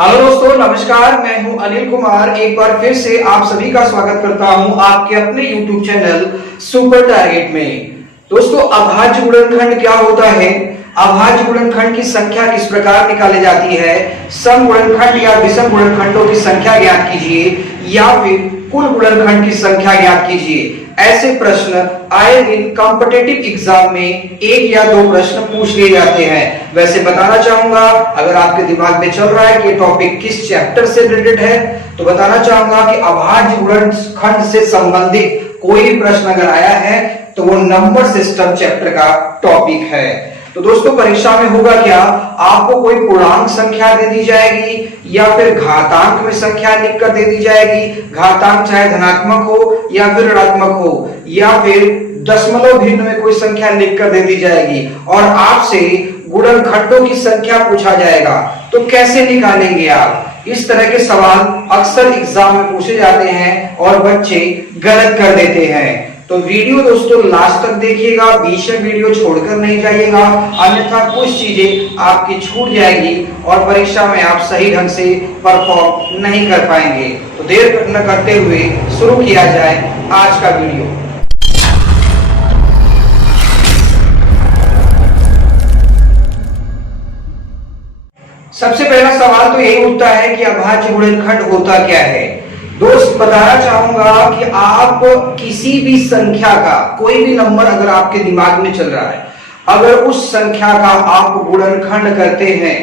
Hello दोस्तों, नमस्कार। मैं हूं अनिल कुमार। एक बार फिर से आप सभी का स्वागत करता हूं आपके अपने YouTube चैनल सुपर टारगेट में। दोस्तों, अभाज्य गुणनखंड क्या होता है, अभाज्य गुणनखंड की संख्या किस प्रकार निकाली जाती है, सम गुणनखंड या विषम गुणनखंडों की संख्या ज्ञात कीजिए या फिर कुल गुणनखंड की संख्या ज्ञात कीजिए। ऐसे प्रश्न आए दिन कॉम्पिटिटिव एग्जाम में एक या दो प्रश्न पूछ लिए जाते हैं। वैसे बताना चाहूंगा, अगर आपके दिमाग में चल रहा है कि टॉपिक किस चैप्टर से रिलेटेड है, तो बताना चाहूंगा कि अभाज्य गुणनखंड से संबंधित कोई प्रश्न अगर आया है तो वो नंबर सिस्टम चैप्टर का टॉपिक है। तो दोस्तों, परीक्षा में होगा क्या, आपको कोई पूर्णांक संख्या दे दी जाएगी या फिर घातांक में संख्या लिखकर दे दी जाएगी। घातांक चाहे धनात्मक हो या फिर ऋणात्मक हो, या फिर दशमलव भिन्न में कोई संख्या लिखकर दे दी जाएगी और आपसे गुणनखंडों की संख्या पूछा जाएगा। तो कैसे निकालेंगे आप? इस तरह के सवाल अक्सर एग्जाम में पूछे जाते हैं और बच्चे गलत कर देते हैं। तो वीडियो दोस्तों लास्ट तक देखिएगा, बीच में वीडियो छोड़कर नहीं जाइएगा, अन्यथा कुछ चीजें आपकी छूट जाएगी और परीक्षा में आप सही ढंग से परफॉर्म नहीं कर पाएंगे। तो देर न करते हुए शुरू किया जाए आज का वीडियो। सबसे पहला सवाल तो यही उठता है कि अभाज्य गुणनखंड होता क्या है। दोस्त, बताना चाहूंगा कि आप किसी भी संख्या का कोई भी नंबर अगर आपके दिमाग में चल रहा है, अगर उस संख्या का आप गुणनखंड करते हैं,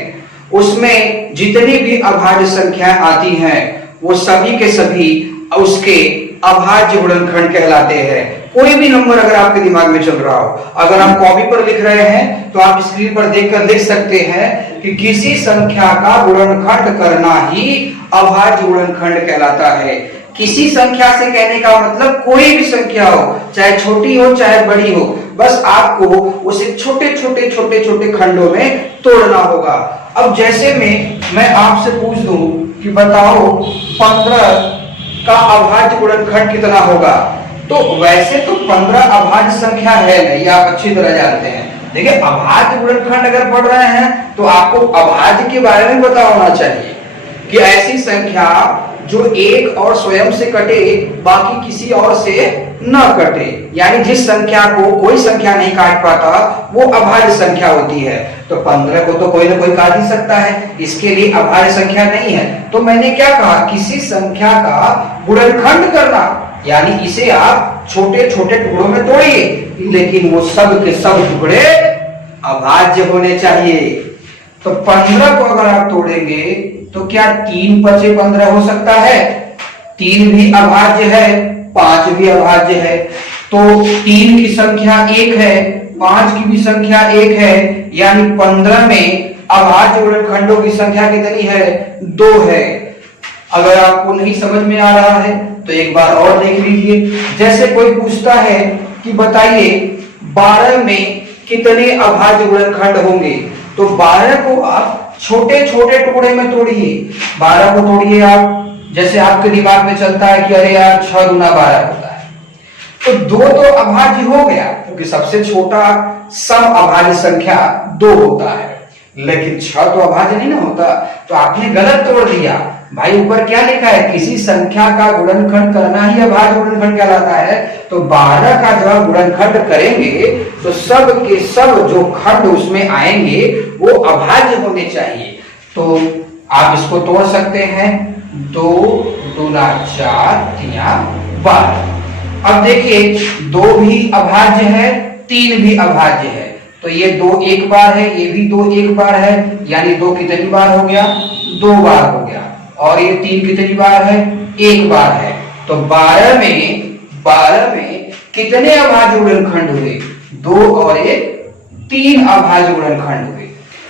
उसमें जितनी भी अभाज्य संख्याएं आती हैं वो सभी के सभी उसके अभाज्य गुणनखंड कहलाते हैं। कोई भी नंबर अगर आपके दिमाग में चल रहा हो, अगर आप कॉपी पर लिख रहे हैं तो आप स्क्रीन पर देखकर लिख सकते हैं कि किसी संख्या का गुणनखंड करना ही अभाज्य गुणनखंड कहलाता है। किसी संख्या से कहने का मतलब कोई भी संख्या हो, चाहे छोटी हो चाहे बड़ी हो, बस आपको उसे छोटे छोटे छोटे छोटे खंडों में तोड़ना होगा। अब जैसे में मैं आपसे पूछ दूं कि बताओ 15 का अभाज्य गुणनखंड कितना होगा, तो वैसे तो 15 अभाज्य संख्या है नहीं, आप अच्छी तरह जानते हैं। देखिए, अभाज्य गुणनखंड अगर पढ़ रहे हैं तो आपको अभाज्य के बारे में पता होना चाहिए कि ऐसी संख्या जो एक और स्वयं से कटे, बाकी किसी और से न कटे, यानी जिस संख्या को कोई संख्या नहीं काट पाता वो अभाज्य संख्या होती है। तो 15 को तो कोई ना कोई काट ही सकता है, इसके लिए अभाज्य संख्या नहीं है। तो मैंने क्या कहा, किसी संख्या का गुणनखंड करना, यानी इसे आप छोटे छोटे टुकड़ों में तोड़िए, लेकिन वो सब के सब टुकड़े अभाज्य होने चाहिए। तो 15 को अगर आप तोड़ेंगे तो क्या 3 पचे 15 हो सकता है? 3 भी अभाज्य है, 5 भी अभाज्य है। तो 3 की संख्या 1 है, 5 की भी संख्या 1 है, यानी 15 में अभाज्य गुणनखंडों की संख्या कितनी है? 2 है। अगर आपको नहीं समझ में आ रहा है तो एक बार और देख लीजिए। जैसे कोई पूछता है कि बताइए 12 में कितने अभाज्य गुणनखंड होंगे, तो 12 को आप छोटे छोटे टुकड़े में तोड़िए। 12 को तोड़िए आप, जैसे आपके दिमाग में चलता है कि अरे यार 6 गुना 12 होता है, तो 2 तो अभाज्य हो गया, क्योंकि सबसे छोटा सम अभाज्य संख्या 2 होता है, लेकिन 6 तो अभाज्य नहीं ना होता। तो आपने गलत तोड़ दिया भाई। ऊपर क्या लिखा है, किसी संख्या का गुणनखंड करना ही अभाज्य गुणनखंड कहलाता है। तो 12 का जब गुणनखंड करेंगे तो सब के सब जो खंड उसमें आएंगे वो अभाज्य होने चाहिए। तो आप इसको तोड़ सकते हैं, 2 दूना 4 तिया 12। अब देखिए, 2 भी अभाज्य है, 3 भी अभाज्य है। तो ये 2 एक बार है, ये भी 2 एक बार है, यानी 2 कितनी बार हो गया? 2 बार हो गया। और ये 3 कितनी बार है? 1 बार है। तो 12 में कितने अभाज्य गुणनखंड हुए? 2 और 1, 3 अभाज्य गुणनखंड हुए।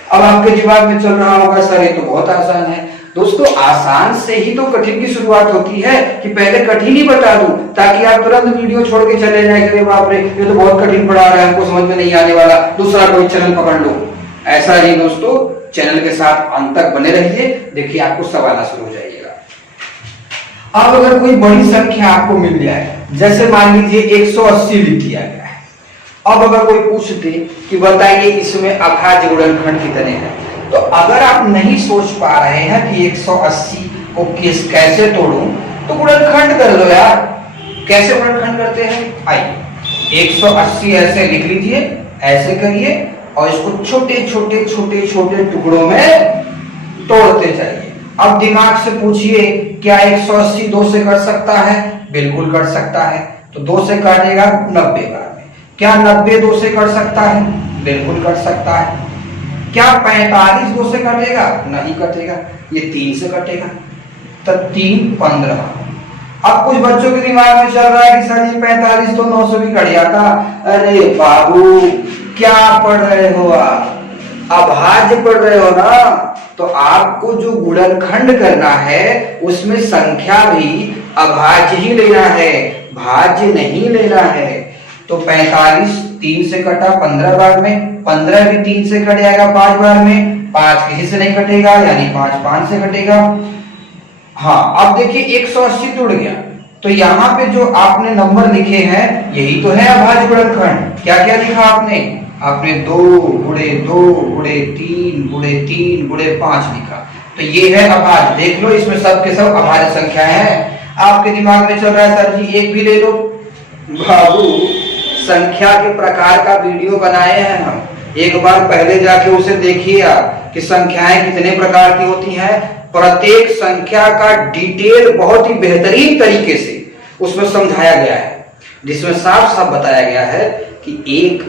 अब आपके दिमाग में चल रहा होगा, सर ये तो बहुत आसान है। दोस्तों, आसान से ही तो कठिन की शुरुआत होती है कि पहले कठिन ही बता दूं, ताकि आप तुरंत वीडियो छोड़ के चले जाए, अरे बाप रे ये तो बहुत कठिन पढ़ा रहा है, हमको समझ में नहीं आने वाला, दूसरा कोई चैनल पकड़ लो। ऐसा ही दोस्तों, चैनल के साथ अंत तक बने रहिए, देखिए आपको सब आना शुरू हो जाइएगा। अब अगर कोई बड़ी संख्या आपको मिल जाए, जैसे मान लीजिए 180 लिख दिया गया है, अब अगर कोई पूछते कि बताइए इसमें अभाज्य गुणनखंड कितने हैं, तो अगर आप नहीं सोच पा रहे हैं कि 180 को कैसे तोड़ूं, तो गुणनखंड कर लो यार। कैसे गुणनखंड करते हैं, आइए 180 ऐसे लिख लीजिए, ऐसे करिए और इसको छोटे छोटे छोटे छोटे टुकड़ों में तोड़ते जाइए। अब दिमाग से पूछिए, क्या 180 2 से कट सकता है? बिल्कुल कट सकता है। तो 2 से काटेगा 90 बार में। क्या 90 2 से कट सकता है? बिल्कुल कट सकता है। क्या 45 2 से कटेगा? नहीं कटेगा, ये 3 से कटेगा। तो 3 15। अब कुछ बच्चों के दिमाग में चल रहा है कि सर जी 45 तो 9 से भी कट जाता। अरे बाबू, क्या पढ़ रहे हो आप? अभाज्य पढ़ रहे हो ना, तो आपको जो गुणनखंड करना है उसमें संख्या भी अभाज्य ही लेना है, भाज्य नहीं लेना है। तो 45 3 से कटा 15 बार में, 15 भी 3 से कट जाएगा 5 बार में, 5 किसी से नहीं कटेगा, यानी 5 5 से कटेगा। हाँ, अब देखिए 180 टूट गया, तो यहाँ पे जो आपने नंबर लिखे हैं यही तो है अभाज्य गुणनखंड। क्या क्या लिखा आपने? आपने 2 गुणे 2 गुणे 3 गुणे 3 गुणे 5 लिखा, तो ये है अभाज्य। देख लो, इसमें सब के सब अभाज्य संख्या है। आपके दिमाग में चल रहा है सर जी एक भी ले लो। बाबू, संख्या के प्रकार का वीडियो बनाए हैं हम, एक बार पहले जाके उसे देखिए आप कि संख्याएं कितने प्रकार की होती हैं। प्रत्येक संख्या का डिटेल बहुत ही बेहतरीन तरीके से उसमें समझाया गया है, जिसमें साफ साफ बताया गया है कि एक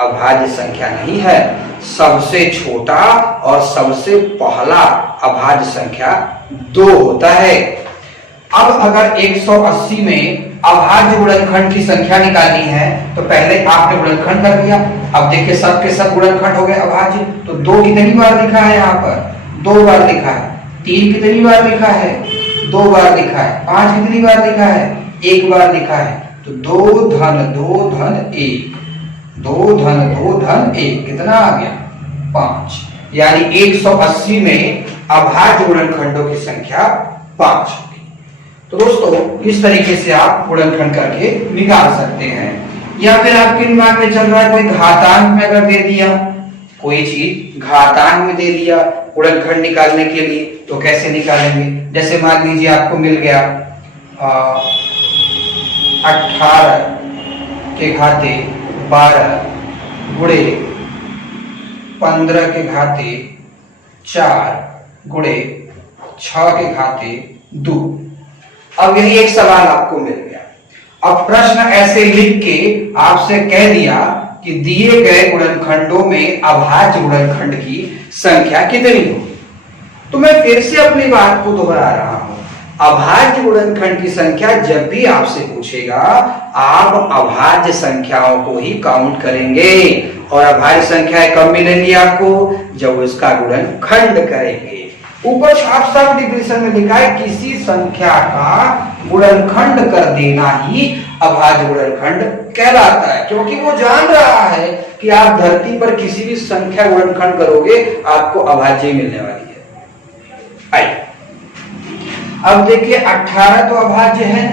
अभाज्य संख्या नहीं है, सबसे छोटा और सबसे पहला अभाज्य संख्या 2 होता है। अब अगर 180 में अभाज्य गुणनखंड की संख्या निकालनी है तो पहले आपने गुणनखंड कर दिया। अब देखिए सब के सब गुणनखंड हो गए अभाज्य। तो 2 कितनी बार लिखा है? यहाँ पर 2 बार लिखा है। 3 कितनी बार लिखा है? 2 बार लिखा है। 5 कितनी बार लिखा है? 1 बार लिखा है। तो 2 धन 2 धन 1, 2 धन 2 धन 1 कितना आ गया? 5। यानी 180 में अभाज्य गुणनखंडों की संख्या 5 होगी। तो दोस्तों, इस तरीके से आप गुणनखंड करके निकाल सकते हैं। या फिर आपके दिमाग में चल रहा है कोई घातांक में अगर दे दिया, कोई चीज घातांक में दे दिया गुणनखंड निकालने के लिए, तो कैसे निकालेंगे? जैसे मान लीजिए आपको मिल गया 18 के घाते 12 गुणे 15 के घाते 4 गुणे 6 के घाते 2। अब यही एक सवाल आपको मिल गया। अब प्रश्न ऐसे लिख के आपसे कह दिया कि दिए गए गुणनखंडों में अभाज्य गुणनखंड की संख्या कितनी होगी। तो मैं फिर से अपनी बात को दोहरा रहा हूं, अभाज्य गुणनखंड की संख्या जब भी आपसे पूछेगा, आप अभाज्य संख्याओं को ही काउंट करेंगे। और अभाज्य संख्याएं कब मिलेंगी आपको? जब उसका गुणनखंड करेंगे। ऊपर साफ साफ डिफिनेशन में लिखा है, किसी संख्या का गुणनखंड कर देना ही अभाज्य गुणनखंड कहलाता है। क्योंकि वो जान रहा है कि आप धरती पर किसी भी संख्या गुणनखंड करोगे आपको अभाज्य मिलने वाली है। आइए अब देखिए 18 तो अभाज्य है,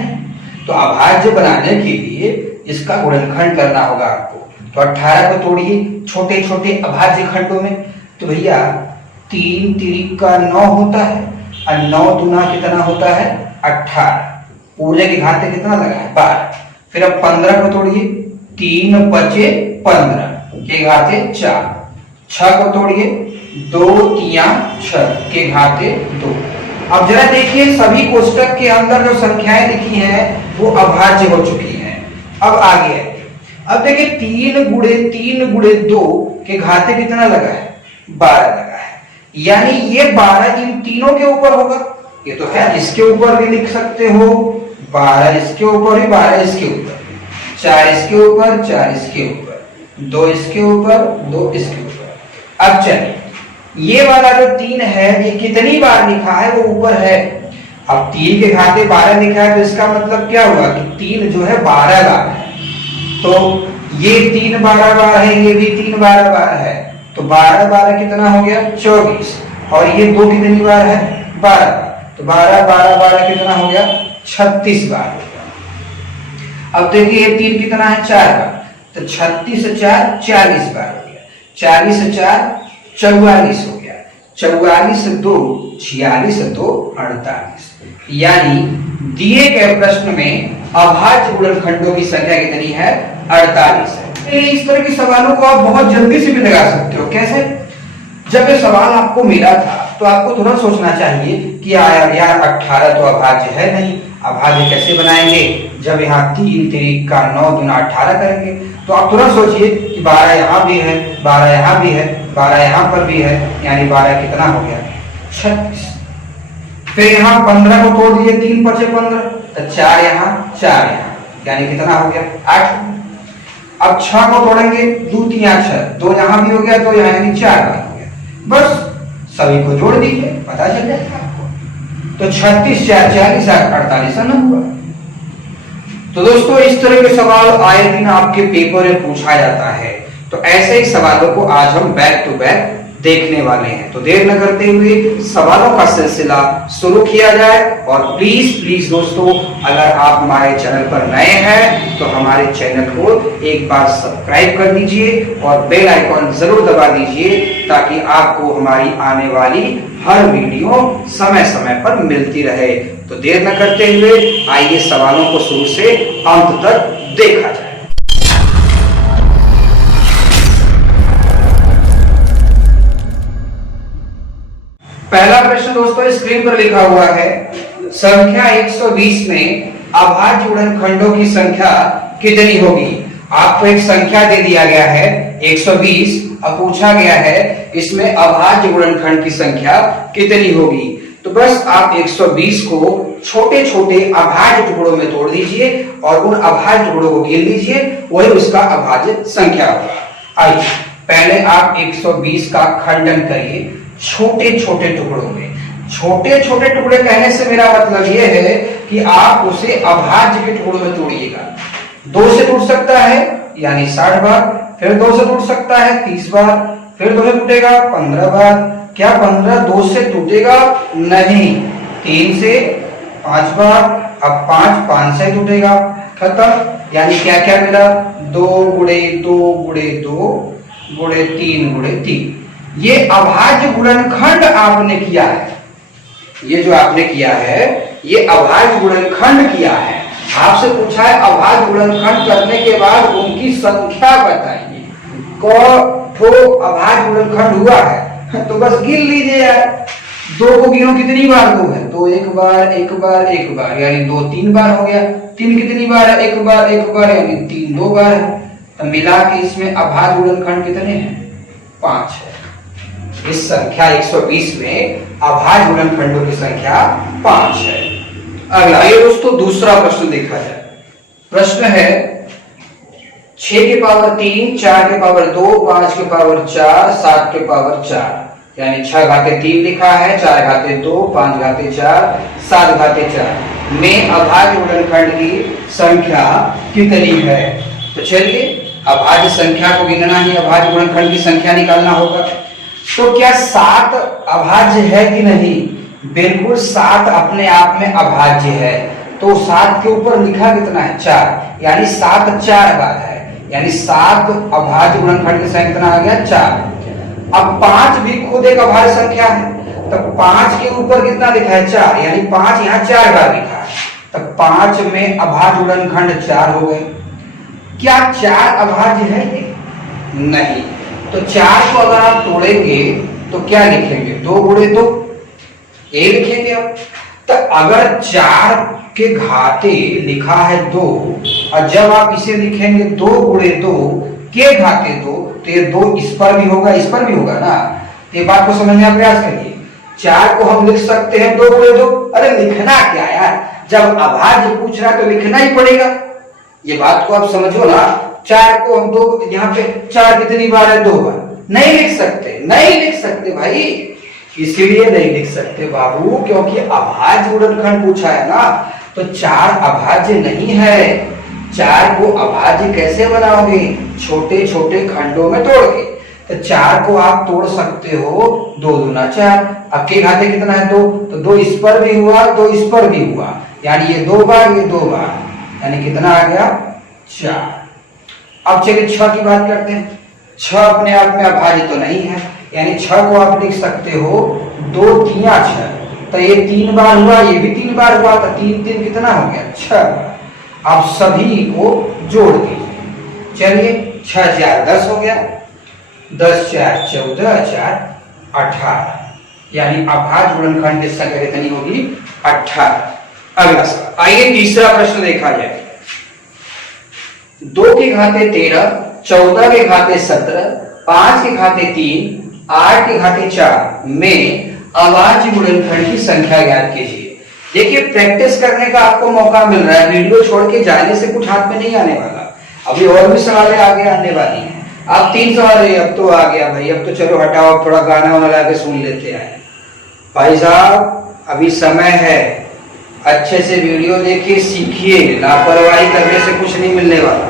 तो अभाज्य बनाने के लिए इसका गुणनखंड करना होगा आपको। तो 18 को तोड़िए छोटे छोटे अभाज्य खंडों में। तो भैया 3 3 का 9 होता है और 9 दूना कितना होता है? 18। पूरे के घाते कितना लगा है? 12। फिर अब 15 को तोड़िए, 3 बचे 15 के घाते 4। 6 को तोड़िए, 2 3 6 के घाते 2। अब जरा देखिए, सभी कोष्टक के अंदर जो संख्याएं लिखी हैं वो अभाज्य हो चुकी हैं। अब आगे है, अब देखिए 3 गुणे 2 के घाते कितना लगा है? 12 लगा है। यानी ये 12 इन तीनों के ऊपर होगा। ये तो क्या, इसके ऊपर भी लिख सकते हो, 12 इसके ऊपर भी, 12 इसके ऊपर, 4 इसके ऊपर, 4 इसके ऊपर, 2 इसके ऊपर, 2 इसके ऊपर। अब चलिए, ये वाला जो 3 है ये कितनी बार लिखा है? वो ऊपर है। अब 3 के घाते 12 लिखा है, तो इसका मतलब क्या हुआ कि 3 जो है 12 बार है। तो ये 3 12 बार है, ये भी 3 12 बार है। तो 12 12 कितना हो गया? 24। और ये 2 कितनी बार है? 12। तो 12 12 12 कितना हो गया? 36 बार हो गया। अब देखिए ये 3 कितना है? 4 बार। तो 36 से 4 40 बार हो गया। 40 से 4 44 हो गया। 44 2 46 2 48। यानी दिए गए प्रश्न में अभाज्य गुणनखंडों की संख्या कितनी है? 48 है। इस तरह के सवालों को आप बहुत जल्दी से भी लगा सकते हो। कैसे? जब ये सवाल आपको मिला था तो आपको तुरंत सोचना चाहिए कि यार 18 तो अभाज्य है नहीं, अभाज्य कैसे बनाएंगे? जब यहाँ 3 3 का 9 दूना 18 करेंगे तो आप तुरंत सोचिए कि 12 यहाँ भी है, 12 यहाँ भी है, 12 यहाँ पर भी है, यानी 12 कितना हो गया? 36। फिर यहाँ 15 को तोड़ दीजिए, 3 पर 15 तो 4 यहाँ 4 यहाँ, यानी कितना हो गया? 8। अब 6 को तोड़ेंगे, 2 3 6, 2 यहाँ भी हो गया, 2 यहाँ यानी 4 बार हो गया। बस सभी को जोड़ दीजिए, पता चल जाएगा आपको। तो 36 4 40 48 ना हुआ। तो दोस्तों इस तरह के सवाल आए दिन आपके पेपर में पूछा जाता है। तो ऐसे ही सवालों को आज हम बैक टू बैक देखने वाले हैं। तो देर न करते हुए सवालों का सिलसिला शुरू किया जाए। और प्लीज प्लीज दोस्तों, अगर आप हमारे चैनल पर नए हैं तो हमारे चैनल को एक बार सब्सक्राइब कर दीजिए और बेल आइकॉन जरूर दबा दीजिए, ताकि आपको हमारी आने वाली हर वीडियो समय समय पर मिलती रहे। तो देर न करते हुए आइए सवालों को शुरू से अंत तक देखा जाए। पहला प्रश्न दोस्तों स्क्रीन पर लिखा हुआ है, संख्या 120 में अभाज्य गुणनखंडों की संख्या कितनी होगी? आपको एक संख्या दे दिया गया है 120, अब पूछा गया है इसमें अभाज्य गुणनखंड की संख्या कितनी होगी। तो बस आप 120 को छोटे छोटे अभाज्य टुकड़ों में तोड़ दीजिए और उन अभाज्य टुकड़ों को गिन लीजिए, वही उसका अभाज्य संख्या होगा। आइए पहले आप 120 का खंडन करिए छोटे छोटे टुकड़ों में। छोटे छोटे टुकड़े कहने से मेरा मतलब यह है कि आप उसे अभाज्य के टुकड़ों में तोड़िएगा। 2 से टूट सकता है यानी 60 बार, फिर 2 से टूट सकता है 30 बार, फिर 2 से टूटेगा 15 बार। क्या 15 2 से टूटेगा? नहीं। 3 से 5 बार, अब 5 से टूटेगा, खत्म। यानी क्या क्या मिला? 2 गुणे 2 गुणे 2 गुणे 3 गुणे 3। ये अभाज्य गुणनखंड आपने किया है। ये जो आपने किया है ये अभाज्य गुणनखंड किया है। आपसे पूछा है अभाज्य गुणनखंड करने के बाद उनकी संख्या बताइए। को अभाज्य गुणनखंड हुआ है तो बस गिन लीजिए यार। 2 को गिनो कितनी बार? 2 है, 2 एक बार एक बार एक बार, यानी 2 3 बार हो गया। 3 कितनी बार है? एक बार एक बार, यानी 3 2 बार है। तो मिला के इसमें अभाज्य गुणनखंड कितने हैं? 5 है। इस संख्या 120 में अभाज्य गुणनखंडों की संख्या 5 है। अगला ये दोस्तों दूसरा प्रश्न देखा जाए। प्रश्न है 6 के पावर 3, 4 के पावर 2, 5 के पावर 4, 7 के पावर 4, यानी 6 घाते 3 लिखा है, 4 घाते 2, 5 घाते 4, 7 घाते 4 में अभाज्य गुणनखंड की संख्या कितनी है? तो चलिए अभाज्य संख्या को गिनना ही अभाज्य गुणनखंड की संख्या निकालना होगा। तो क्या 7 अभाज्य है कि नहीं? बिल्कुल 7 अपने आप में अभाज्य है। तो 7 के ऊपर लिखा कितना है? 4, यानी 7 4 बार है, यानी 7 अभाज्य गुणनखंड की संख्या कितना आ गया? 4। अब 5 भी खुद एक अभाज्य संख्या है, तो 5 के ऊपर कितना लिखा है? 4, यानी 5 यहाँ 4 बार लिखा है, तो 5 में अभाज्य गुणनखंड 4 हो गए। क्या 4 अभाज्य है ये? नहीं। तो 4 को अगर आप तोड़ेंगे तो क्या लिखेंगे? 2 गुणे 2 ये लिखेंगे आप। तो अगर 4 के घाते लिखा है 2 और जब आप इसे लिखेंगे 2 गुणे 2 के घाते 2, तो ये 2 इस पर भी होगा, इस पर भी होगा ना। ये बात को समझने का प्रयास करिए। 4 को हम लिख सकते हैं 2 गुणे 2। अरे लिखना क्या यार, जब अभाज्य पूछ रहा है तो लिखना ही पड़ेगा। ये बात को आप समझो ना। 4 को हम 2, यहाँ पे 4 कितनी बार है? 2 बार। नहीं लिख सकते, नहीं लिख सकते भाई। इसीलिए नहीं लिख सकते बाबू, क्योंकि अभाज्य गुणनखंड पूछा है ना। तो 4 अभाज्य नहीं है। 4 को अभाज्य कैसे बनाओगे? छोटे छोटे खंडों में तोड़ के। तो 4 को आप तोड़ सकते हो 2 दूना 4। अब के घाते कितना है? 2, तो 2 इस पर भी हुआ, 2 इस पर भी हुआ, यानी ये 2 बार, ये 2 बार, यानी कितना आ गया? 4। अब चलिए 6 की बात करते हैं। 6 अपने आप में अभाज्य तो नहीं है, यानी 6 को आप लिख सकते हो 2 तिया 6, तो ये 3 बार हुआ, ये भी 3 बार हुआ, तो 3 3 कितना हो गया 6। आप सभी को जोड़ दीजिए। चलिए 6 4 10 हो गया, 10 4 14 4 18, यानी अभाज्य गुणनखंड की संख्या कितनी होगी 18। अगला सवाल, आइए तीसरा प्रश्न देखा जाए। 2 के घाते 13, 14 के घाते 17, 5 के घाते 3, 8 के घाते 4 में अभाज्य गुणनखंड की संख्या ज्ञात कीजिए। देखिए प्रैक्टिस करने का आपको मौका मिल रहा है, वीडियो छोड़ के जाने से कुछ हाथ में नहीं आने वाला। अभी और भी सवालें आगे आने वाली हैं। आप 3 सवाल अब तो आ गया भाई, अब तो चलो हटाओ, थोड़ा गाना वाना लगा के सुन लेते हैं। भाई साहब अभी समय है, अच्छे से वीडियो देखिए, सीखिए, लापरवाही करने से कुछ नहीं मिलने वाला।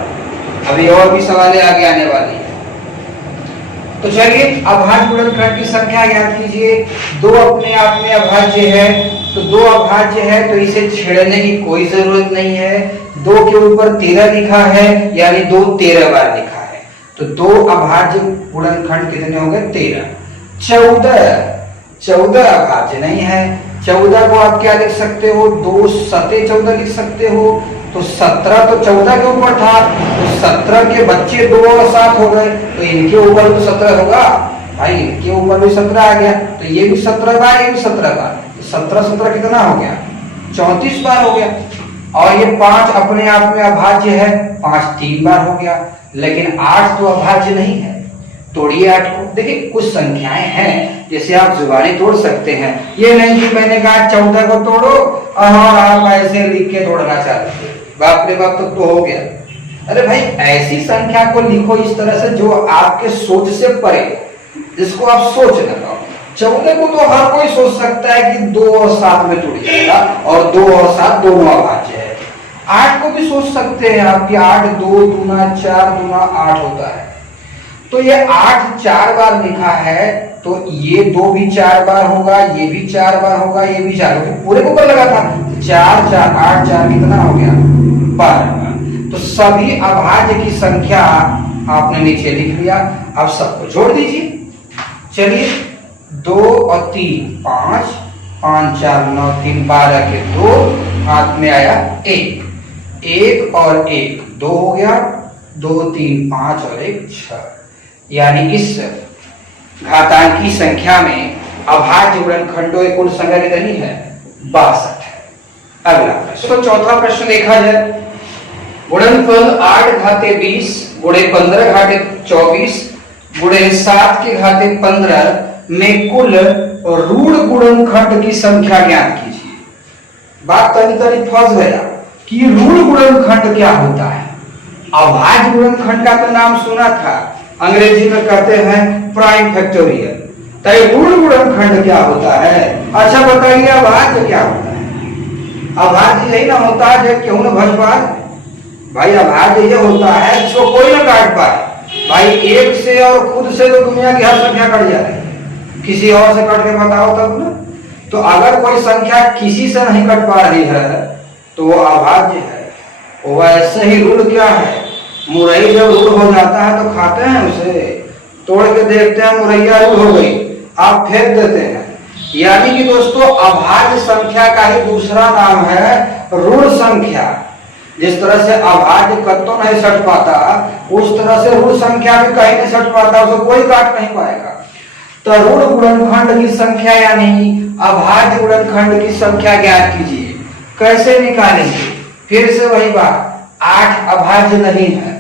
अभी और भी सवालें आगे आने वाली है। तो चलिए अभाज्य गुणनखंड की संख्या ज्ञात कीजिए। 2 अपने आप में अभाज्य है, तो 2 अभाज्य है तो इसे छेड़ने की कोई जरूरत नहीं है। 2 के ऊपर 13 लिखा है, यानी 2 13 बार लिखा है, तो 2 अभाज्य गुणनखंड कितने हो गए 13। 14 अभाज्य नहीं है। 14 को आप क्या लिख सकते हो, 2 सते 14 लिख सकते हो। तो 17 तो 14 के ऊपर था, तो 17 के बच्चे 2 और 7 हो गए, तो इनके ऊपर तो 17 होगा भाई, इनके ऊपर भी 17 आ गया, तो ये भी 17 बार, ये भी 17 बार, 17 17 कितना हो गया 34 बार हो गया। और ये 5 अपने आप में अभाज्य है, 5 3 बार हो गया, लेकिन 8 तो अभाज्य नहीं है। तोड़िए 8 को। देखिए कुछ संख्याएं हैं जैसे आप जुबानी तोड़ सकते हैं, ये नहीं कि मैंने कहा 14 को तोड़ो और आप ऐसे लिख के तोड़ना चाहते, बाप रे बाप, तो हो गया। अरे भाई ऐसी संख्या को लिखो इस तरह से जो आपके सोच से परे, जिसको आप सोच न पाओ। 14 को तो हर कोई सोच सकता है कि 2 और 7 में टूट जाएगा, और 2 और 7 दोनों अभाज्य है। 8 को भी सोच सकते हैं आप कि 8 2 दूना 4 दूना 8 होता है, तो ये 8 4 बार लिखा है, तो ये 2 भी 4 बार होगा, ये भी 4 बार होगा, ये भी 4 होगा, पूरे को ऊपर लगा था 4 4 8 4 कितना हो गया 12। तो सभी अभाज्य की संख्या आपने नीचे लिख लिया, अब सबको जोड़ दीजिए। चलिए 2 और 3 5, 5 4 9 3 12 के 2, हाथ में आया 1, 1 और 1 2 हो गया, 2 3 5 और 1 6, यानी इस घातांकी संख्या में अभाज्य गुणनखंडों की कुल संख्या कितनी है 62 है। अगला प्रश्न, तो चौथा प्रश्न देखा जाए। गुणनफल 8 घाते 20 गुणे 15 घाते 24 गुणे 7 के घाते 15 में कुल ऋण गुणनखंड की संख्या ज्ञात कीजिए। बात तनी फंस गया कि ऋण गुणनखंड क्या होता है। अभाज्य गुणनखंड का तो नाम सुना था, अंग्रेजी में कहते हैं प्राइम फैक्टोरियल, तो ऋण गुणनखंड क्या होता है। अच्छा बताइए अभाज्य क्या होता है। अभाज्य यही ना होता है जो क्यों ना भज पाए भाई, अभाज्य ये होता है जिसको कोई ना काट पाए भाई। 1 से और खुद से तो दुनिया की हर संख्या कट जाए, किसी और से कट के बताओ तब ना। तो अगर कोई संख्या किसी से नहीं कट पा रही है तो वो अभाज्य है। वैसे ही ऋण क्या है, मुरई जब ऋण हो जाता है तो खाते हैं उसे, तोड़ के देखते हैं मुरैया ऋण हो गई, आप फेंक देते हैं। यानी कि दोस्तों अभाज्य संख्या का ही दूसरा नाम है ऋण संख्या। जिस तरह से अभाज्य कत्तो नहीं सट पाता, उस तरह से ऋण संख्या भी कहीं नहीं सट पाता, उसे कोई काट नहीं पाएगा। तो ऋण गुणनखंड की संख्या यानी अभाज्य गुणनखंड की संख्या ज्ञात कीजिए। कैसे निकालेंगे, फिर से वही बात, 8 अभाज्य नहीं है।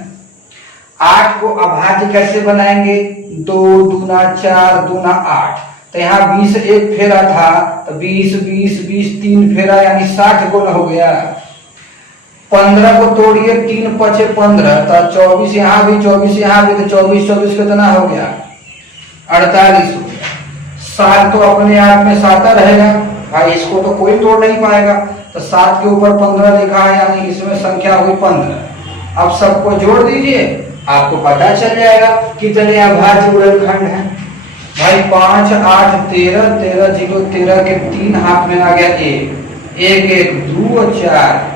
8 को अभाज्य कैसे बनाएंगे, 2 दूना 4 दूना 8, तो यहाँ 20 एक फेरा था, तो 20 20 20 3 फेरा यानी 60 गुना हो गया। 15 को तोड़िए, 3 5 15, तो 24 यहाँ भी 24 यहाँ भी, तो 24 24 कितना हो गया 48 हो गया। 7 तो अपने आप में 7 रहेगा भाई, इसको तो कोई तोड़ नहीं पाएगा, तो 7 के ऊपर 15 लिखा है, यानी इसमें संख्या हुई 15। अब सबको जोड़ दीजिए, आपको पता चल जाएगा कितने अभाज्य गुणनखंड हैं भाई। 5 8 13 13 0 13 के 3 हाथ में आ गया 1 1 1 2 4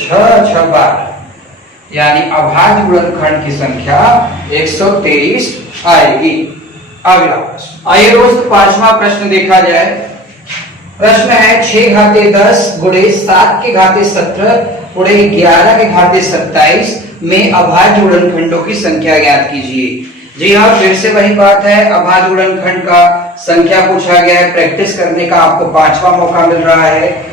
6 6 12, यानी अभाज्य गुणनखंड की संख्या 123 आएगी। अगला प्रश्न, आइए दोस्त पांचवा प्रश्न देखा जाए। प्रश्न है 6 घाते 10 गुणे 7 के घाते 17 गुणे 11 के घाते 27 में अभाज्य गुणनखंडों की संख्या ज्ञात कीजिए। जी हाँ, फिर से वही बात है, अभाज्य गुणनखंड का संख्या पूछा गया है। प्रैक्टिस करने का आपको पांचवा मौका मिल रहा है।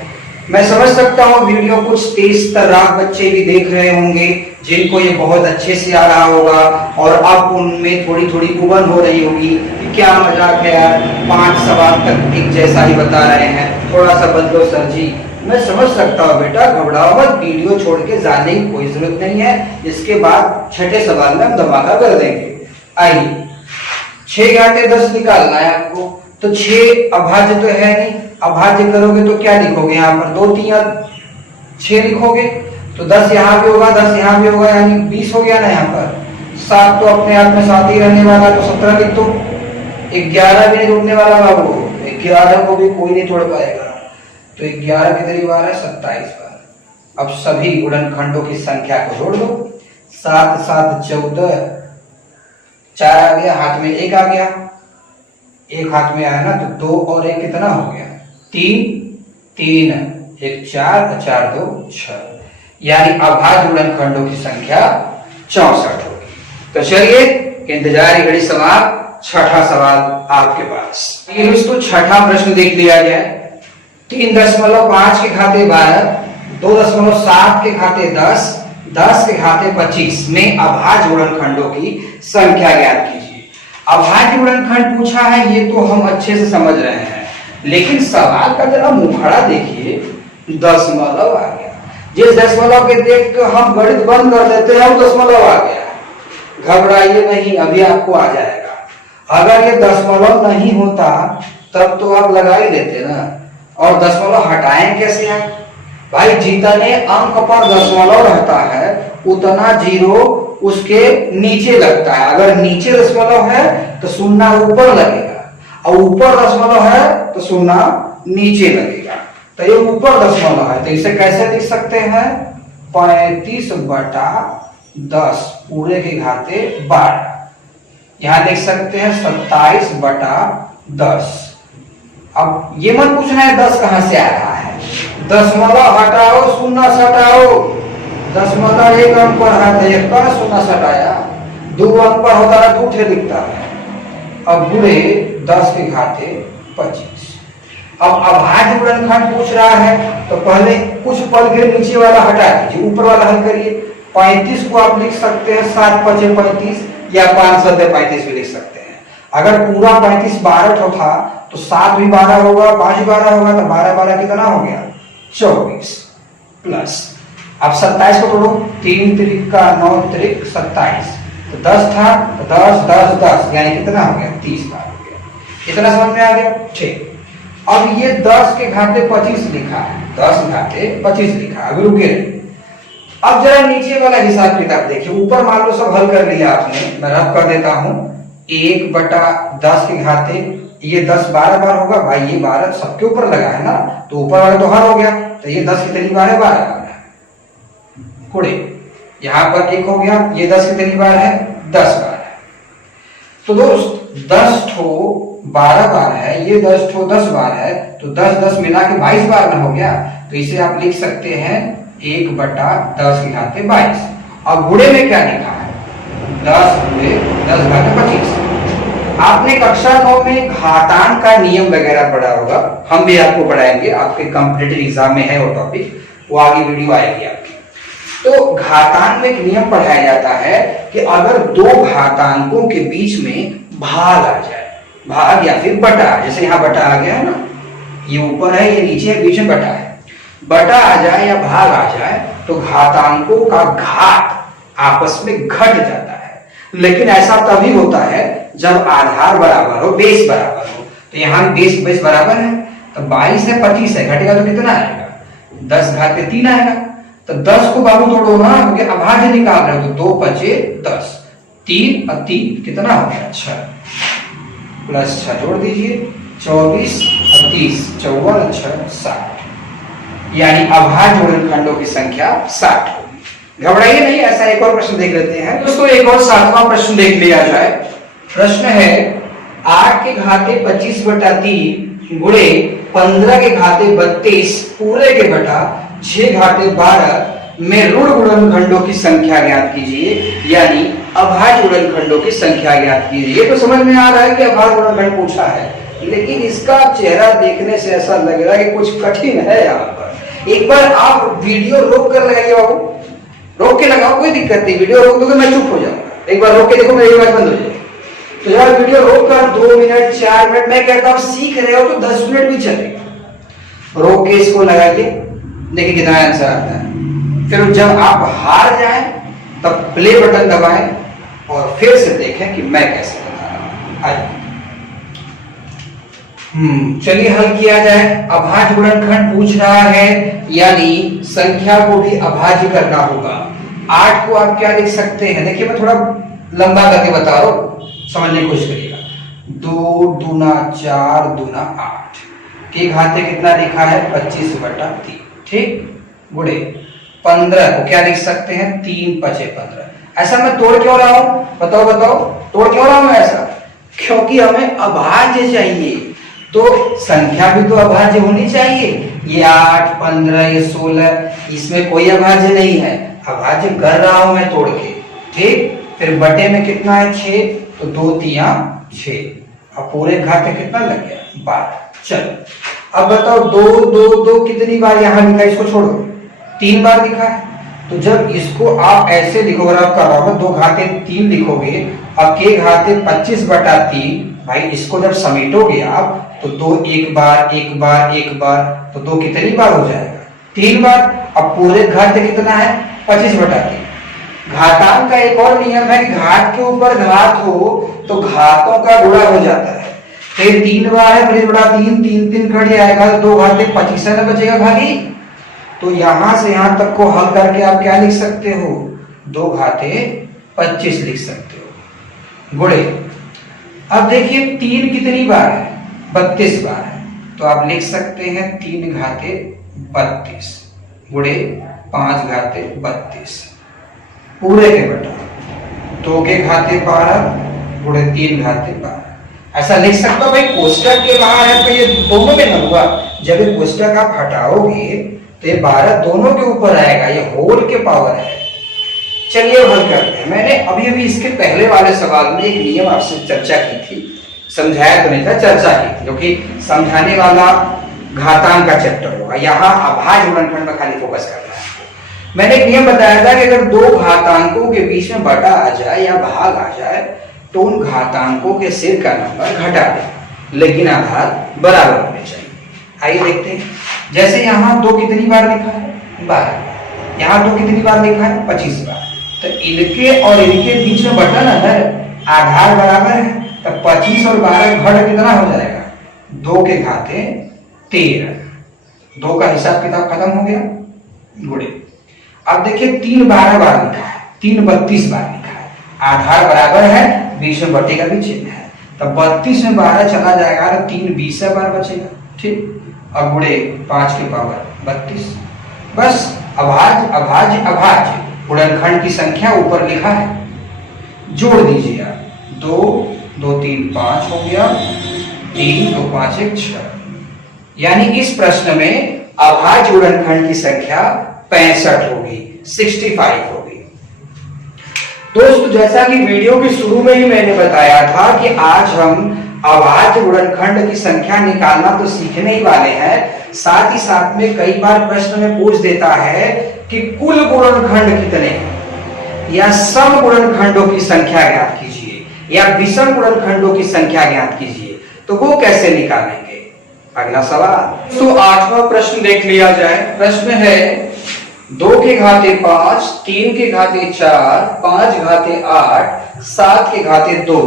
मैं समझ सकता हूँ वीडियो कुछ तेज तर्राक बच्चे भी देख रहे होंगे जिनको ये बहुत अच्छे से आ रहा होगा और अब उनमें थोड़ी थोड़ी उबन हो रही होगी कि क्या मजाक है यार, 5 सवाल तक एक जैसा ही बता रहे हैं, थोड़ा सा बदलो सर जी। मैं समझ सकता हूँ बेटा, घबराओ मत, वीडियो छोड़ के जाने की कोई जरूरत नहीं है। इसके बाद छठे सवाल में हम धमाका कर देंगे। आइए, 6 घाते 10 निकालना है आपको, तो 6 अभाज्य तो है नहीं, अभाज्य करोगे तो क्या लिखोगे, यहाँ पर 2 3 6 लिखोगे, तो 10 यहाँ भी होगा, 10 यहाँ भी होगा, यानी 20 हो गया ना। यहाँ पर 7 तो अपने आप में 7 ही रहने वाला, तो 17 लिख दो। 11 भी नहीं जुड़ने वाला बाबू, 11 को भी कोई नहीं तोड़ पाएगा, तो 11 कितनी बार है, 27 बार। अब सभी गुणनखंडों की संख्या को जोड़ दो, 7 7 14, 4 आ गया, हाथ में 1 आ गया, 1 हाथ में आया ना, तो 2 और 1 कितना हो गया, 3 3 1 4 4 2 6, यानी अभाज्य गुणनखंडों की संख्या 64 होगी। तो चलिए, इंतजार की घड़ी समाप्त। छठा सवाल आपके पास, ये दोस्तों छठा प्रश्न देख लिया जाए। 3.5 के घाते 12, 2.7 के घाते 10, 10 के घाते 25 में अभाज्य गुणनखंडों की संख्या ज्ञात कीजिए। अभाज्य गुणनखंड पूछा है, ये तो हम अच्छे से समझ रहे हैं, लेकिन सवाल का जरा मुखड़ा देखिए, दशमलव आ गया। जिस दशमलव के देख के हम गणित बंद कर देते हैं, वो दशमलव आ गया। घबराइए नहीं, अभी आपको आ जाएगा। अगर ये दशमलव नहीं होता तब तो आप लगा ही लेते ना, और दशमलव हटाएं कैसे आप भाई? जितने अंक पर दशमलव रहता है उतना जीरो उसके नीचे लगता है। अगर नीचे दशमलव है तो शून्य ऊपर लगेगा, और ऊपर दशमलव है तो शून्य नीचे लगेगा। तो ये ऊपर दशमलव है, तो इसे कैसे लिख सकते हैं, 35/10 पूरे के घाते 12। यहां लिख सकते हैं 27/10। अब ये मत पूछना है 10 कहां से आ रहा है, दशमलव हटाओ, शून्य हटाओ। दशमलव 1 अंक पर है तो 1 का शून्य हटाया, 2 अंक पर होता है 2 थे लिखता है। अब बुरे 10 के घाते 25। अब अभाज्य गुणनखंड पूछ रहा है, तो पहले कुछ पल के नीचे वाला हटा दीजिए, ऊपर वाला हल करिए। 35 को आप लिख सकते हैं 7 5 35, या 5 7 35 भी लिख सकते हैं। अगर पूरा 35 12 था तो 7 भी 12 होगा, 5 भी 12 होगा, तो 12 12 कितना हो गया, 24 प्लस। अब 27 को तोड़ो, 3 3 का 9 3 27, तो 10 था, तो 10 10 10, यानी कितना हो गया, 30 बार हो गया। इतना समझ में आ गया, ठीक। अब ये 10 के घाते 25 लिखा है, 10 घाते 25 लिखा, अभी रुके। अब जरा नीचे वाला हिसाब किताब देखिए, ऊपर मान लो सब हल कर लिया आपने, मैं रफ कर देता हूं। 1/10 के घाते, ये 10 12 बार होगा भाई, ये 12 सबके ऊपर लगा है ना, तो ऊपर वाला तो हर हो गया, तो ये 10 कितनी बार है, 12 बार है। कुड़े यहां पर 1 हो गया, ये 10 कितनी बार है, 10 बार है। तो दोस्त 10 ठो 12 बार है, ये 10 ठो 10 बार है, तो 10 10 मिला के 22 बार ना हो गया। तो इसे आप लिख सकते हैं 1/10 के घाते 22। अब गुणे में क्या लिखा है, 10 गुणे 10 घाते 25। आपने कक्षा 9 में घातांक का नियम वगैरह पढ़ा होगा, हम भी आपको पढ़ाएंगे, आपके कॉम्पिटिटिव एग्जाम में है वो टॉपिक, वो आगे वीडियो आएगी आपकी। तो घातांक में एक नियम पढ़ाया जाता है कि अगर दो घातांकों के बीच में भाग आ जाए, भाग या फिर बटा, जैसे यहाँ बटा आ गया है ना, ये ऊपर है ये नीचे है, बीच में बटा है, बटा आ जाए या भाग आ जाए तो घातांकों का घात आपस में घट जाता है। लेकिन ऐसा तभी होता है जब आधार बराबर हो, बेस बराबर हो। तो यहाँ बेस बराबर है, तो 22 है 25 है, घटेगा तो कितना आएगा, 10 घाते 3 आएगा। तो 10 को बाबू तोड़ो ना, क्योंकि अभाज्य निकाल रहे हो, तो 2 5 10, 3 और 3 कितना हो गया, 6 प्लस 6 जोड़ दीजिए, 24 और 30, 54 6 60, यानी अभाज्य गुणनखंडों की संख्या 60 होगी। घबराइए नहीं, ऐसा एक और प्रश्न देख लेते हैं दोस्तों। एक और 7वां प्रश्न देख लिया जाए। प्रश्न है 8 के घाते 25/3 गुणे 15 के घाते 32 पूरे के बटा 6 घाते 12 में ऋण गुणनखंडों की संख्या ज्ञात कीजिए, यानी अभाज्य गुणनखंडों की संख्या ज्ञात कीजिए। तो समझ में आ रहा है कि अभाज्य गुणनखंड पूछा है, लेकिन इसका चेहरा देखने से ऐसा लग रहा है कि कुछ कठिन है यहाँ पर। एक बार आप वीडियो रोक कर लगाइए बाबू, रोक के लगाओ, कोई दिक्कत नहीं। वीडियो रोक दोगे मैं चुप हो जाऊंगा, एक बार रोक के देखो मेरी आवाज बंद हो जाएगी। तो यार वीडियो रोक कर 2 मिनट 4 मिनट, मैं कहता हूं सीख रहे हो तो 10 मिनट भी चलेगा। रोक के इसको लगाइए, देखिए कितना आंसर आता है। फिर जब आप हार जाएं तब प्ले बटन दबाएं और फिर से देखें कि मैं कैसे बता रहा हूं। चलिए हल किया जाए। अभाज्य गुणनखंड पूछ रहा है, यानी संख्या को भी अभाज्य करना होगा। 8 को आप क्या लिख सकते हैं, देखिए मैं थोड़ा लंबा करके बता रहा हूं, समझने की कोशिश करिएगा। 2 दूना 4 दूना 8 के घाते कितना लिखा है 25/3, ठीक, गुणे 15 को क्या लिख सकते हैं 3 5 15। ऐसा मैं तोड़ क्यों रहा हूं, बताओ बताओ, तोड़ क्यों रहा हूं मैं ऐसा? क्योंकि हमें अभाज्य चाहिए, तो संख्या भी तो अभाज्य होनी चाहिए। ये 8 15 ये 16, इसमें कोई अभाज्य नहीं है, अभाज्य कर रहा हूं मैं तोड़ के, ठीक। फिर बटे में कितना है 6, तो 2 3 6, अब पूरे घाते कितना लग गया 12। चलो अब बताओ 2 2 2 कितनी बार यहां लिखा, इसको छोड़ो 3 बार लिखा है। तो जब इसको आप ऐसे लिखोगे, आप कर रहा होगा 2 घाते 3 लिखोगे और के घाते 25/3, भाई इसको जब समेटोगे आप तो 2 एक बार एक बार एक बार, तो 2 कितनी बार हो जाएगा 3 बार। अब पूरे घाते कितना है 25/3। घातांक का एक और नियम है कि घात के ऊपर घात हो तो घातों का गुणा हो जाता है। फिर 3 बार है, 25/3 3 3 कट जाएगा, 2 घाते 25 ना बचेगा खाली। तो यहां से यहां तक को हल करके आप क्या लिख सकते हो 2 घाते 25 लिख सकते हो, गुणे। अब देखिए 3 कितनी बार है 32 बार है, तो आप लिख सकते हैं 3 घाते 32 गुणे 5 घाते 32 पूरे के बटा 2 के घाते 12 गुणे 3 घाते 12। ऐसा लिख सकते हो। भाई कोष्टक के बाहर है तो ये दोनों में न हुआ, जब ये कोष्टक आप हटाओगे तो ये 12 दोनों के ऊपर आएगा, ये होल के पावर है। चलिए हल करते हैं। मैंने अभी अभी इसके पहले वाले सवाल में एक नियम आपसे चर्चा की थी, समझाया तो नहीं था, चर्चा की थी, जो कि समझाने वाला घातांक का चैप्टर होगा। यहाँ अभाज्य गुणनखंड पर खाली फोकस करना है। मैंने एक नियम बताया था कि अगर 2 घातांकों के बीच में बटा आ जाए या भाग आ जाए तो उन घातांकों के सिर का नंबर घटा दें, लेकिन आधार बराबर होने चाहिए। आइए देखते हैं। जैसे यहाँ 2 कितनी बार लिखा है 12, यहाँ 2 कितनी बार लिखा है 25 बार, तो इनके और इनके बीच में बटन अगर आधार बराबर है तो 25 और 12 घट कितना हो जाएगा 2 के घाते 13। 2 का हिसाब किताब खत्म हो गया, गुणे। अब देखिए 3 12 बार लिखा है, 3 32 बार लिखा है, आधार बराबर है, बीच में बटे का भी चिन्ह है, तो 32 में 12 चला जाएगा तो 3 20 बार बचेगा, ठीक। अब गुणे 5 के पावर 32। बस अभाज्य अभाज्य अभाज्य गुणनखंड की संख्या ऊपर लिखा है, जोड़ दीजिए आप 2 2 3 5 हो गया, 3 2 5 1 6। यानी इस प्रश्न में अभाज्य गुणनखंड की संख्या 65 होगी, 65 होगी। दोस्तों जैसा कि वीडियो के शुरू में ही मैंने बताया था कि आज हम अभाज्य गुणनखंड की संख्या निकालना तो सीखने ही वाले हैं, साथ ही साथ में कई बार प्रश्न में पूछ देता है कि कुल गुणनखंड कितने हैं, या सम गुणनखंडों की संख्या ज्ञात कीजिए, या विषम गुणनखंडों की संख्या ज्ञात कीजिए, तो वो कैसे निकालेंगे। अगला सवाल, तो 8वां प्रश्न देख लिया जाए। प्रश्न है 2 के घाते 5, 3 के घाते 4, 5 घाते 8, 7 के घाते 2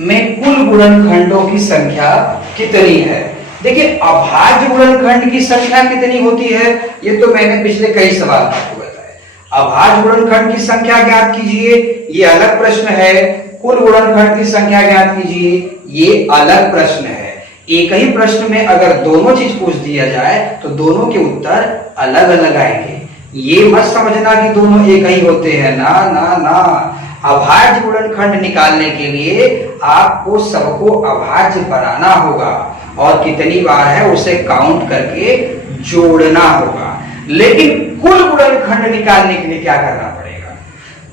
में कुल गुणनखंडों की संख्या कितनी है। देखिए अभाज्य गुणनखंड की संख्या कितनी होती है, ये तो मैंने पिछले कई सवाल में आपको बताया। अभाज्य गुणनखंड की संख्या ज्ञात कीजिए, ये अलग प्रश्न है। कुल गुणनखंड की संख्या ज्ञात कीजिए, ये अलग प्रश्न है। एक ही प्रश्न में अगर दोनों चीज पूछ दिया जाए तो दोनों के उत्तर अलग अलग आएंगे। ये मत समझना कि दोनों एक ही होते हैं, ना ना ना। अभाज्य गुणनखंड निकालने के लिए आपको सबको अभाज्य बनाना होगा और कितनी बार है उसे काउंट करके जोड़ना होगा। लेकिन कुल गुणनखंड निकालने के लिए क्या करना पड़ेगा?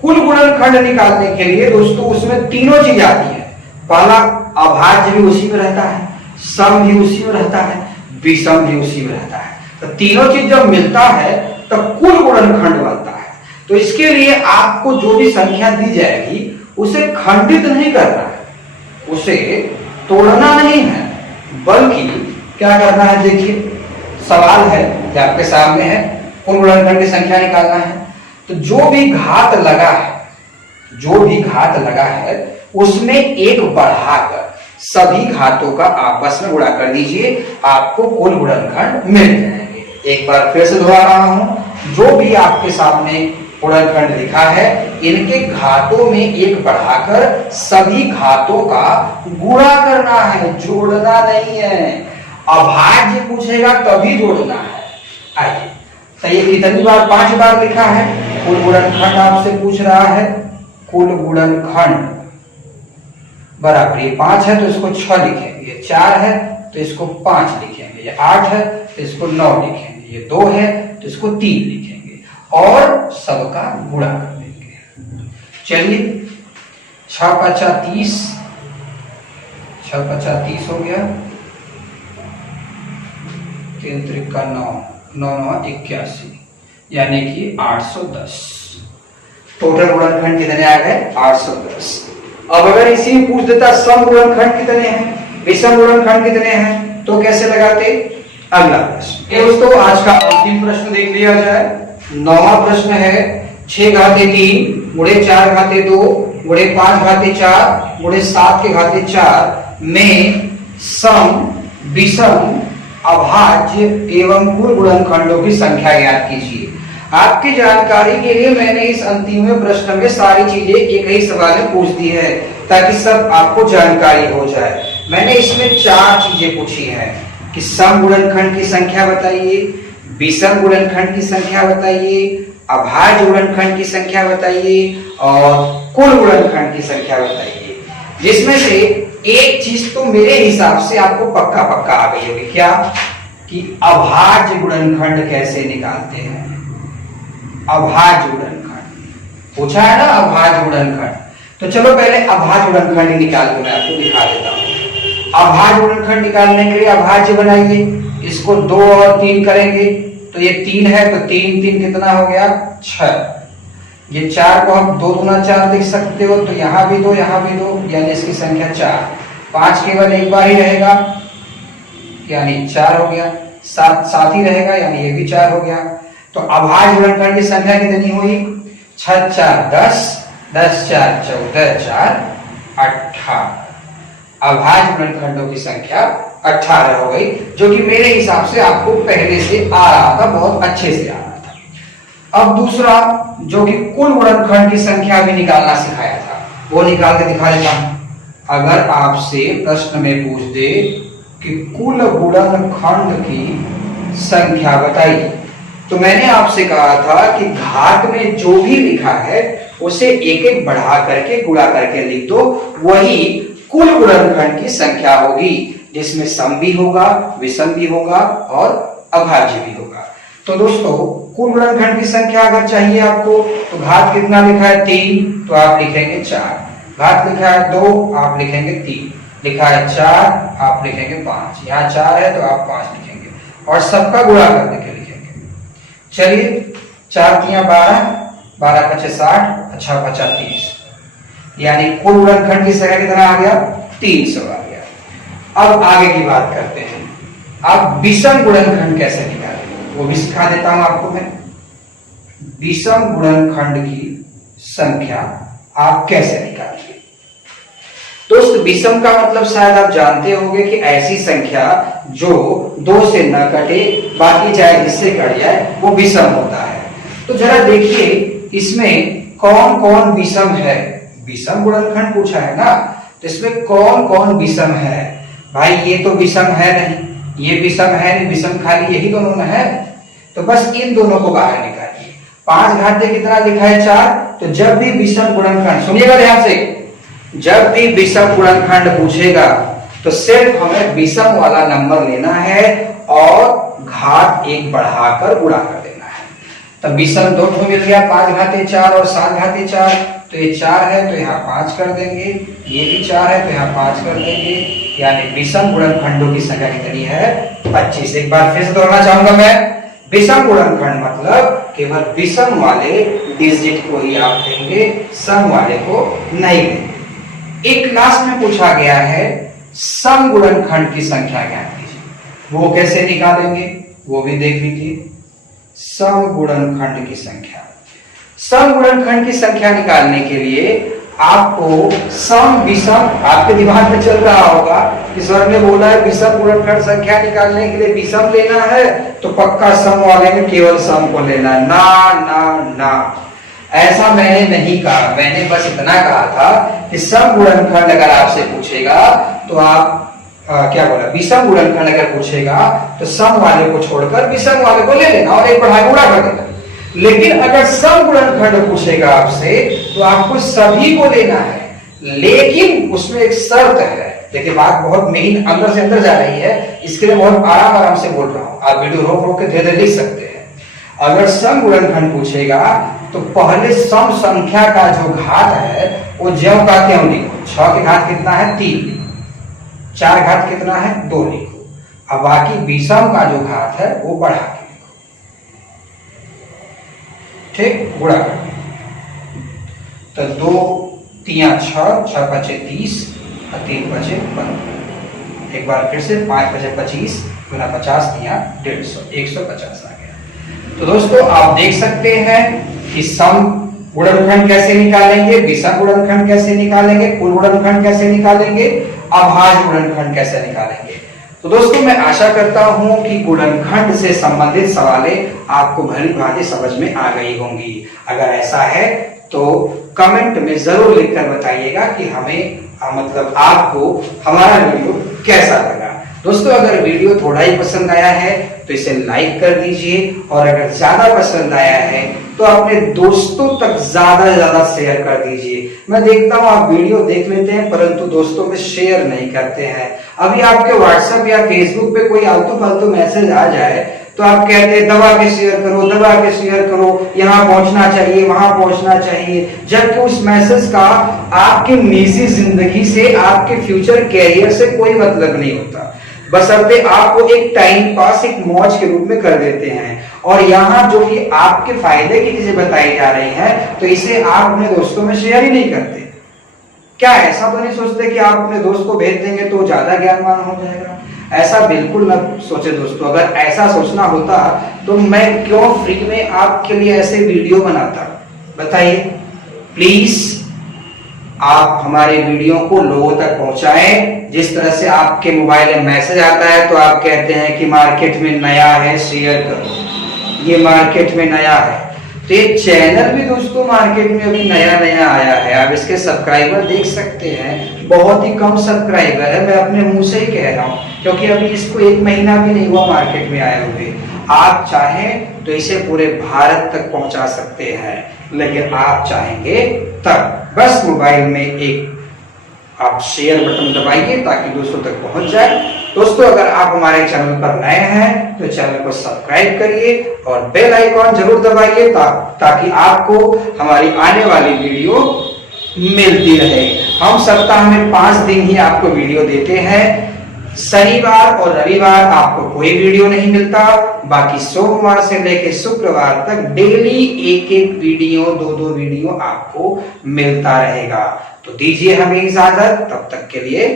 कुल गुणनखंड निकालने के लिए दोस्तों उसमें तीनों चीज आती है। पहला, अभाज्य भी उसी में रहता है, सम भी उसी में रहता है, विषम भी उसी में रहता है। तो तीनों चीज जब मिलता है तो कुल गुणनखंड बनता है। तो इसके लिए आपको जो भी संख्या दी जाएगी उसे खंडित नहीं करना है, उसे तोड़ना नहीं है, बल्कि क्या करना है? देखिए सवाल है कि आपके सामने है, कुल गुणनखंड की संख्या निकालना है। तो जो भी घात लगा है, जो भी घात लगा है उसमें एक बढ़ाकर सभी घातों का आपस में गुणा कर दीजिए, आपको कुल गुणनखंड मिल जाएंगे। एक बार फिर से दोहरा रहा हूं, जो भी आपके सामने गुणनखंड लिखा है इनके घातों में एक बढ़ाकर सभी घातों का गुणा करना है, जोड़ना नहीं है। अभाज्य पूछेगा तभी जोड़ना है। आइए, तो ये कितनी बार? 5 बार लिखा है। कुल गुणनखंड आपसे पूछ रहा है, कुल गुणनखंड बराबर ये 5 है तो इसको 6 लिखेंगे, ये 4 है तो इसको 5 लिखेंगे, ये 8 है तो इसको 9 लिखेंगे, ये 2 है तो इसको 3 लिखेंगे और सबका गुणा कर देंगे। चलिए 6 × 5 = 30, 6 × 5 = 30 हो गया, 3 × 3 = 9, 9 × 9 = 81, यानी कि 810। टोटल गुणनखंड कितने आ गए? 810। अब अगर इसी में पूछ देता सम गुणनखंड कितने हैं, विषम गुणनखंड कितने हैं, तो कैसे लगाते? अगला प्रश्न। दोस्तों आज का अंतिम प्रश्न देख लिया जाए। 9वां प्रश्न है, 6 घाते 3 गुणे 4 घाते 2 गुणे 5 घाते 4 गुणे 7 के घाते 4 में सम, विषम, अभाज्य एवं कुल गुणनखंडों की संख्या ज्ञात कीजिए। आपकी जानकारी के लिए मैंने इस अंतिम प्रश्न में सारी चीजें एक ही सवाल में पूछ दी है ताकि सब आपको जानकारी हो जाए। मैंने इसमें 4 चीजें पूछी हैं कि सम गुणनखंड की संख्या बताइए, विषम गुणनखंड की संख्या बताइए, अभाज्य गुणनखंड की संख्या बताइए और कुल गुणनखंड की संख्या बताइए। जिसमें से एक चीज तो मेरे हिसाब से आपको पक्का पक्का आ गई होगी, क्या? कि अभाज्य गुणनखंड कैसे निकालते हैं। अभाज्य गुणनखंड पूछा है ना, अभाज्य गुणनखंड। तो चलो पहले अभाज्य गुणनखंड निकाल के मैं आपको दिखा देता हूं। अभाज्य गुणनखंड निकालने के लिए अभाज्य बनाइए, इसको 2 और 3 करेंगे तो ये 3 है तो 3 3 कितना हो गया? 6। ये 4 को हम 2 दूना 4 लिख सकते हो, तो यहां भी 2 यहां भी 2, यानी इसकी संख्या 4। 5 केवल एक बार ही रहेगा यानी 4 हो गया, 7 7 ही रहेगा यानी ये भी 4 हो गया। तो अभाज्य गुणनखंड की संख्या कितनी हुई? 6 4 10, 10 4 14, 4 18। अभाज्य गुणनखंडों की संख्या 18 हो गई, जो कि मेरे हिसाब से आपको पहले से आ रहा था, बहुत अच्छे से आ रहा था। अब दूसरा, जो कि कुल गुणनखंड की संख्या भी निकालना सिखाया था, वो निकाल के दिखा देता हूं। अगर आपसे प्रश्न में पूछ दे कि कुल गुणनखंड की संख्या बताइए, तो मैंने आपसे कहा था कि घात में जो भी लिखा है उसे एक एक बढ़ा करके गुणा करके लिख दो, वही कुल गुणनखंड की संख्या होगी, जिसमें सम भी होगा, विषम भी होगा और अभाज्य भी होगा। तो दोस्तों कुल गुणनखंड की संख्या अगर चाहिए आपको, तो घात कितना लिखा है? 3, तो आप लिखेंगे 4। घात लिखा है 2, आप लिखेंगे 3। लिखा है 4, आप लिखेंगे 5। यहाँ 4 है तो आप 5 लिखेंगे और सबका गुणा करने के लिखेंगे। चलिए 4 × 12, 12 × 5 60, 6 × 5 30, यानी कुल गुणनखंड की संख्या कितना आ गया? 300 आ गया। अब आगे की बात करते हैं। अब विषम गुणनखंड कैसे निकालें वो भी सिखा देता हूं आपको मैं। विषम गुणनखंड की संख्या आप कैसे निकालेंगे? दोस्त विषम का मतलब शायद आप जानते होंगे कि ऐसी संख्या जो 2 से न कटे, बाकी चाहे जिससे कट जाए वो विषम होता है। तो जरा देखिए इसमें कौन कौन विषम है। विषम गुणनखंड पूछा है ना, तो इसमें कौन कौन विषम है? भाई ये तो विषम है नहीं, ये विषम है नहीं, विषम खाली यही दोनों में है। तो बस इन दोनों को बाहर निकालिए। 5 घाते कितना लिखा है? 4। तो जब भी विषम गुणनखंड, सुनिएगा ध्यान से, जब भी विषम गुणनखंड पूछेगा तो सिर्फ हमें विषम वाला नंबर लेना है और घात 1 बढ़ाकर गुणा कर देना है। तब विषम 2 ठो मिल गया, 5×4 और 7×4, तो ये 4 है तो यहाँ 5 कर देंगे, ये भी 4 है तो यहाँ 5 कर देंगे, यानी विषम गुणनखंडों की संख्या कितनी है? 25। एक बार फिर से दोहराना चाहूंगा मैं, विषम गुणनखंड मतलब केवल विषम वाले डिजिट को ही आप देंगे, सम वाले को नहीं देंगे। एक क्लास में पूछा गया है सम गुणनखंड की संख्या ज्ञात कीजिए, वो कैसे निकालेंगे वो भी देख लीजिए। सम गुणनखंड की संख्या, सम गुणनखंड की संख्या निकालने के लिए आपको सम विषम, आपके दिमाग में चल रहा होगा कि सर ने बोला है विषम गुणनखंड संख्या निकालने के लिए विषम लेना है तो पक्का सम वाले में केवल सम को लेना है। ना ना ना, ऐसा मैंने नहीं कहा। मैंने बस इतना कहा था कि सम गुणनखंड अगर आपसे पूछेगा तो आप क्या बोला, विषम गुणनखंड अगर पूछेगा तो सम वाले को छोड़कर विषम वाले को ले लेना और 1 बढ़ा गुणा कर देना। लेकिन अगर सम गुणनखंड पूछेगा आपसे तो आपको सभी को लेना है, लेकिन उसमें एक शर्त है। देखिए बात बहुत मेन अंदर से अंदर जा रही है, इसके लिए बहुत आराम आराम से बोल रहा हूं, आप वीडियो रोक रोक के धीरे लिख सकते हैं। अगर सम गुणनखंड पूछेगा तो पहले सम संख्या का जो घात है वो ज्यों का त्यों लिखो। 6 की घात कितना है? 3। 4 घात कितना है? 2 लिखो। अब बाकी विषम का जो घात है वो बढ़ा के लिखो, ठीक, गुणा कर। तो 2 3 6, 6 5 30 और 3 5 15। एक बार फिर से 5 5 25 गुना 50 3 150, 150 आ गया। तो दोस्तों आप देख सकते हैं कि सम गुणनखंड कैसे निकालेंगे, विषम गुणनखंड कैसे निकालेंगे, कुल गुणनखंड कैसे निकालेंगे, अभाज्य गुणनखंड कैसे निकालेंगे। तो दोस्तों मैं आशा करता हूं कि गुणनखंड से संबंधित सवालें आपको भली भांति समझ में आ गई होंगी। अगर ऐसा है तो कमेंट में जरूर लिखकर बताइएगा कि हमें मतलब आपको हमारा वीडियो कैसा लगा। दोस्तों अगर वीडियो थोड़ा ही पसंद आया है तो इसे लाइक कर दीजिए, और अगर ज्यादा पसंद आया है तो अपने दोस्तों तक ज्यादा से ज्यादा शेयर कर दीजिए। मैं देखता हूं आप वीडियो देख लेते हैं परंतु दोस्तों में शेयर नहीं करते हैं। अभी आपके व्हाट्सएप या फेसबुक पे कोई आलतू फालतू मैसेज आ जाए तो आप कहते हैं दबा के शेयर करो, दबा के शेयर करो, यहाँ पहुंचना चाहिए, वहां पहुंचना चाहिए, जबकि उस मैसेज का आपके निजी जिंदगी से, आपके फ्यूचर कैरियर से कोई मतलब नहीं होता। बशर्ते आपको एक टाइम पास, एक मौज के रूप में कर देते हैं। और यहाँ जो कि आपके फायदे की चीजें बताई जा रही हैं तो इसे आप अपने दोस्तों में शेयर ही नहीं करते। क्या ऐसा तो नहीं सोचते कि आप अपने दोस्त को भेज देंगे तो ज्यादा ज्ञानवान हो जाएगा? ऐसा बिल्कुल न सोचे दोस्तों। अगर ऐसा सोचना होता तो मैं क्यों फ्री में आपके लिए ऐसे वीडियो बनाता? बताइए प्लीज। आप हमारे वीडियो को लोगों तक पहुंचाएं। जिस तरह से आपके मोबाइल में मैसेज आता है तो आप कहते हैं कि मार्केट में नया है, शेयर करो, ये मार्केट में नया है। तो ये चैनल भी दोस्तों मार्केट में अभी नया नया आया है। आप इसके सब्सक्राइबर देख सकते हैं, बहुत ही कम सब्सक्राइबर है। मैं अपने मुंह से ही कह रहा हूं क्योंकि अभी इसको 1 महीना भी नहीं हुआ मार्केट में आए हुए। आप चाहें तो इसे पूरे भारत तक पहुंचा सकते हैं, लेकिन आप चाहेंगे तब बस मोबाइल में एक आप शेयर बटन दबाइए ताकि दोस्तों तक पहुंच जाए। दोस्तों अगर आप हमारे चैनल पर नए हैं तो चैनल को सब्सक्राइब करिए और बेल आइकॉन जरूर दबाइए ताकि आपको हमारी आने वाली वीडियो मिलती रहे। हम सप्ताह में 5 दिन ही आपको वीडियो देते हैं। शनिवार और रविवार आपको कोई वीडियो नहीं मिलता, बाकी सोमवार से लेकर शुक्रवार तक डेली 1-1 वीडियो, 2-2 वीडियो आपको मिलता रहेगा। तो दीजिए हमें इजाजत, तब तक के लिए